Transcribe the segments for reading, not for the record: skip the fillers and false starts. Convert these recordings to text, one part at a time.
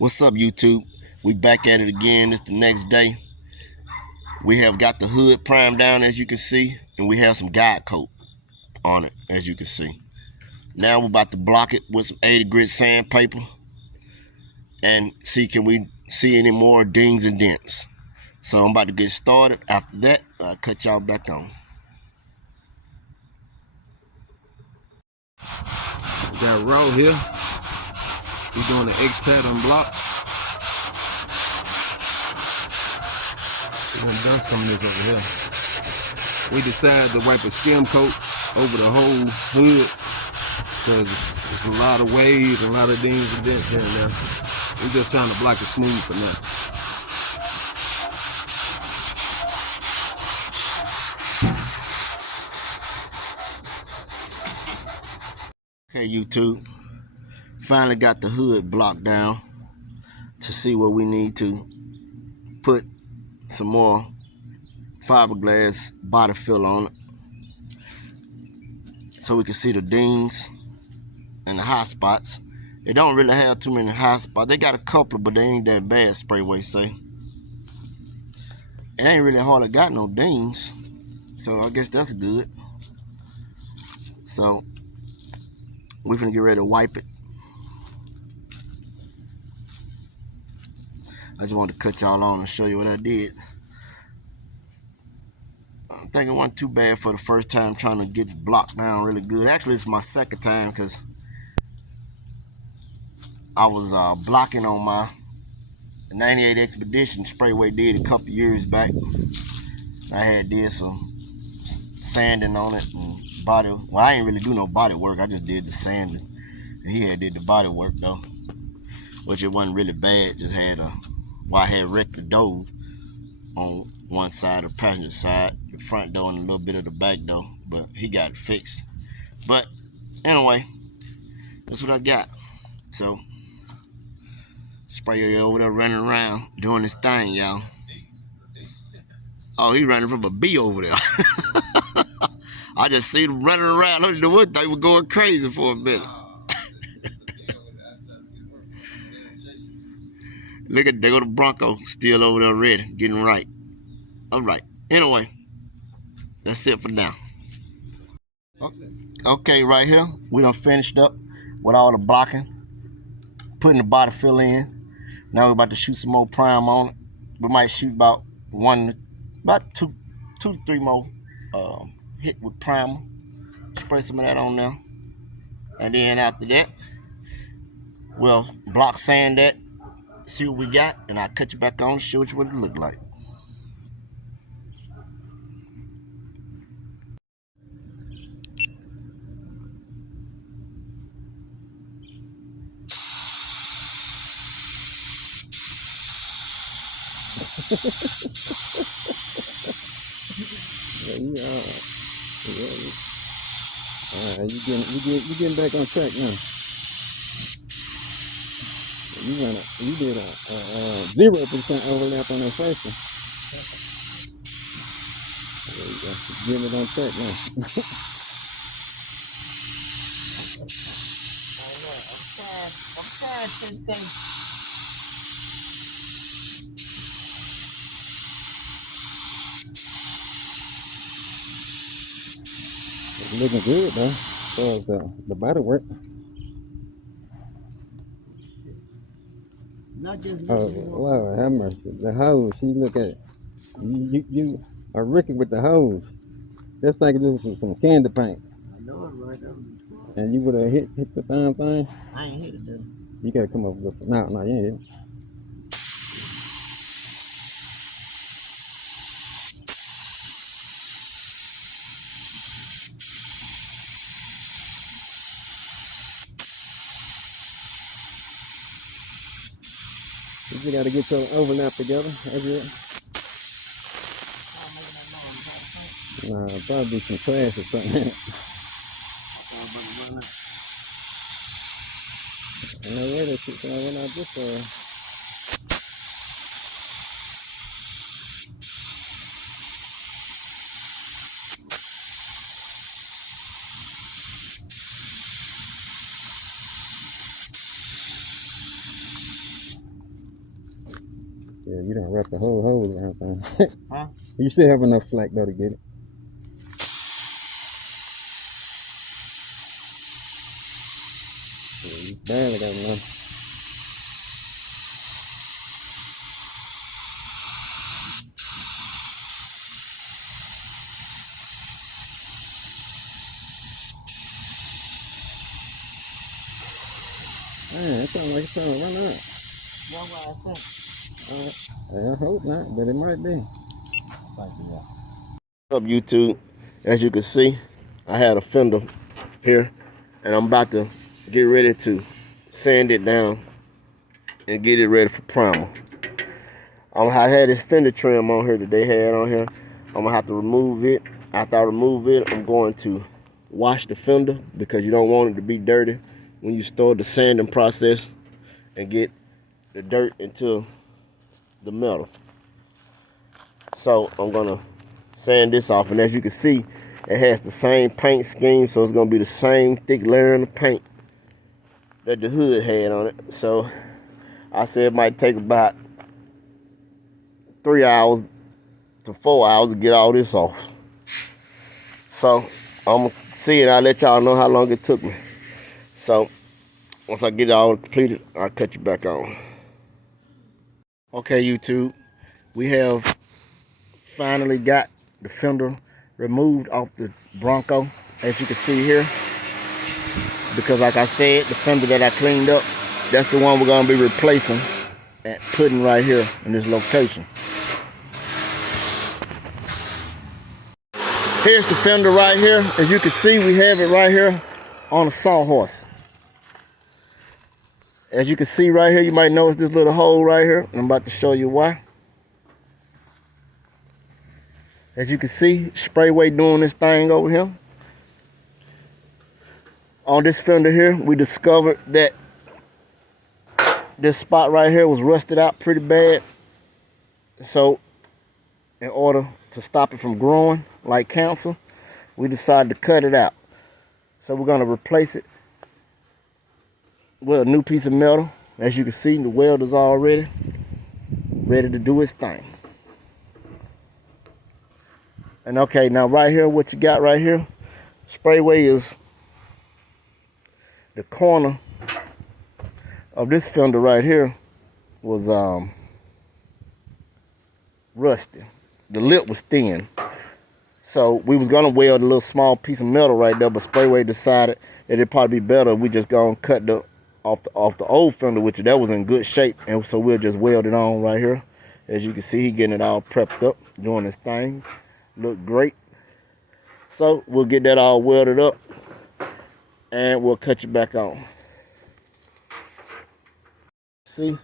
What's up, YouTube? We back at it again. It's the next day. We have got the hood primed down, as you can see, and we have some guide coat on it, as you can see. Now we're about to block it with some 80 grit sandpaper and see can we see any more dings and dents. So I'm about to get started. After that, I'll cut y'all back on. We got Raw here. We're doing the X pattern block. We done some of this over here. We decided to wipe a skim coat over the whole hood because it's a lot of waves and a lot of dings and dents here and there. We're just trying to block it smooth for now. Okay, YouTube. Finally got the hood blocked down to see what we need to put some more fiberglass body fill on it so we can see the dings and the high spots. They don't really have too many high spots. They got a couple, but they ain't that bad, Sprayway say. It ain't really hardly got no dings, so I guess that's good. So we're gonna get ready to wipe it. I just wanted to cut y'all on and show you what I did. I think it wasn't too bad for the first time trying to get it blocked down really good. Actually, it's my second time because I was blocking on my 98 Expedition Sprayway did a couple years back. I did some sanding on it and body. Well, I ain't really do no body work. I just did the sanding. And he did the body work though, which it wasn't really bad. Just had I had wrecked the door on one side, the passenger side, the front door, and a little bit of the back door. But he got it fixed. But anyway, that's what I got. So Sprayer over there running around doing his thing, y'all. Oh, he running from a bee over there. I just seen him running around. I don't know what they were going crazy for a minute. Look at there go the Bronco still over there ready, getting right. All right. Anyway, that's it for now. Okay, right here, we done finished up with all the blocking, putting the body fill in. Now we're about to shoot some more prime on it. We might shoot about two to three more hit with primer. Spray some of that on there. And then after that, we'll block sand that, see what we got, and I'll cut you back on and show you what it look like. Alright, you getting back on track now. You did a 0% overlap on that first one. There you go. Getting it on track now. I'm trying to think. It's looking good though, as far as the body work. Not just Lord have mercy. The hose, see, look at it. You are Ricky with the hose. Just thinking this was some candy paint. I know it right now. And you would have hit the damn thing. I ain't hit it though. You gotta come up with no, you ain't hit it. You gotta get your overlap together. That's it. Nah, probably some trash or something. I know where that shit's gonna run out this far. Yeah, you done wrapped the whole hose around thing. Huh? You still have enough slack though to get it. Yeah, you barely got enough. Man, it sounds like it's trying to run out. That's what I said. I hope not, but it might be. Thank you. What's up, YouTube? As you can see, I had a fender here, and I'm about to get ready to sand it down and get it ready for primer. I had this fender trim on here that they had on here. I'm gonna have to remove it. After I remove it, I'm going to wash the fender because you don't want it to be dirty when you start the sanding process and get the dirt into the metal. So I'm gonna sand this off, and as you can see, it has the same paint scheme, so it's gonna be the same thick layering of paint that the hood had on it. So I said it might take about 3 hours to 4 hours to get all this off. So I'm gonna see it. I'll let y'all know how long it took me. So once I get it all completed, I'll cut you back on. Okay, YouTube, we have finally got the fender removed off the Bronco, as you can see here. Because like I said, the fender that I cleaned up, that's the one we're gonna be replacing and putting right here in this location. Here's the fender right here. As you can see, we have it right here on a sawhorse. As you can see right here, you might notice this little hole right here. I'm about to show you why. As you can see, Sprayway doing this thing over here. On this fender here, we discovered that this spot right here was rusted out pretty bad. So in order to stop it from growing like cancer, we decided to cut it out. So we're gonna replace it with a new piece of metal. As you can see, the welder's already ready to do its thing. And okay, now right here, what you got right here, Sprayway is the corner of this fender right here was rusty. The lip was thin. So we was gonna weld a little small piece of metal right there, but Sprayway decided that it'd probably be better if we just go and cut the off the old fender, which that was in good shape, and so we'll just weld it on right here. As you can see, he getting it all prepped up, doing his thing. Look great. So we'll get that all welded up and we'll cut you back on. See,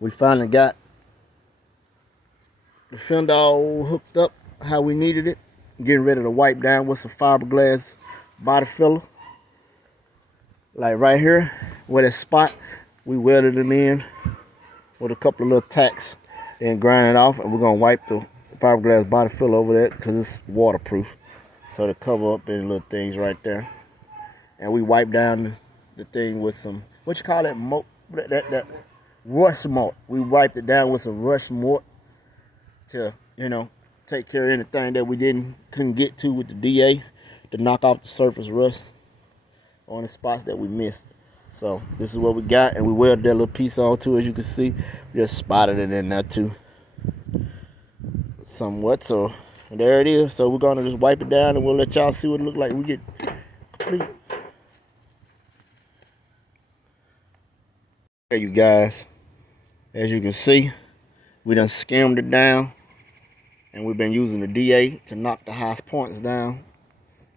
we finally got the fender all hooked up how we needed it. Getting ready to wipe down with some fiberglass body filler. Like right here, where that spot, we welded it in with a couple of little tacks and grind it off, and we're gonna wipe the fiberglass body filler over that because it's waterproof. So to cover up any little things right there. And we wipe down the thing with some, what you call that, that rush malt. We wiped it down with some rush malt to, you know, take care of anything that we couldn't get to with the DA to knock off the surface rust on the spots that we missed. So this is what we got, and we welded that little piece on too. As you can see, we just spotted it in there too somewhat. So there it is. So we're gonna just wipe it down and we'll let y'all see what it look like when we get complete. Okay, you guys, as you can see, we done skimmed it down, and we've been using the DA to knock the highest points down,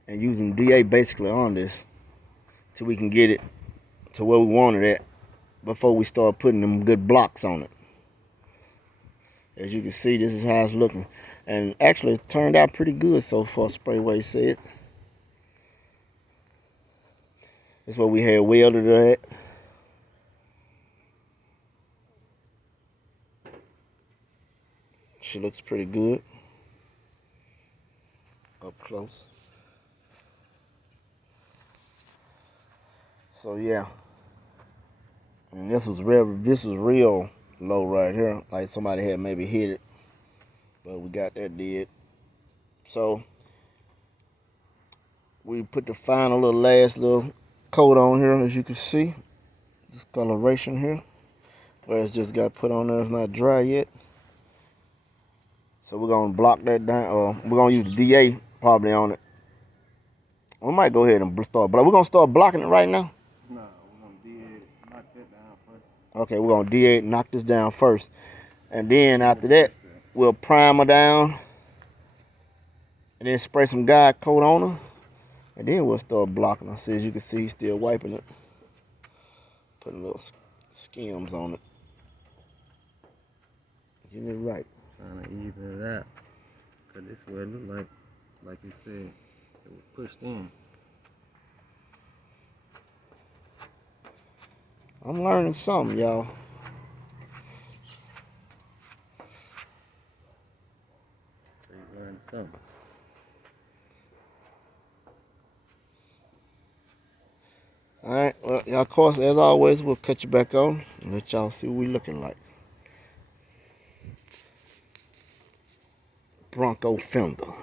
and using DA basically on this till we can get it to where we want it at before we start putting them good blocks on it. As you can see, this is how it's looking, and actually it turned out pretty good so far. Sprayway said this is what we had welded it at. She looks pretty good up close. So yeah, and this was real low right here, like somebody had maybe hit it, but we got that did. So we put the final little last little coat on here, as you can see, this coloration here, where it's just got put on there, it's not dry yet. So we're gonna block that down, or we're gonna use the DA probably on it. We might go ahead and start, but we're gonna start blocking it right now. No, we're gonna knock that down first. Okay, we're gonna DA knock this down first, and then after that, we'll prime her down, and then spray some guide coat on her, and then we'll start blocking her. See, as you can see, he's still wiping it, putting little skims on it. Getting it right. Trying to even it out. Cause this is what it look like you said, it was pushed in. I'm learning something, y'all. So you learned something. All right, well, y'all, of course, as always, we'll cut you back on and let y'all see what we looking like. Bronco Fender.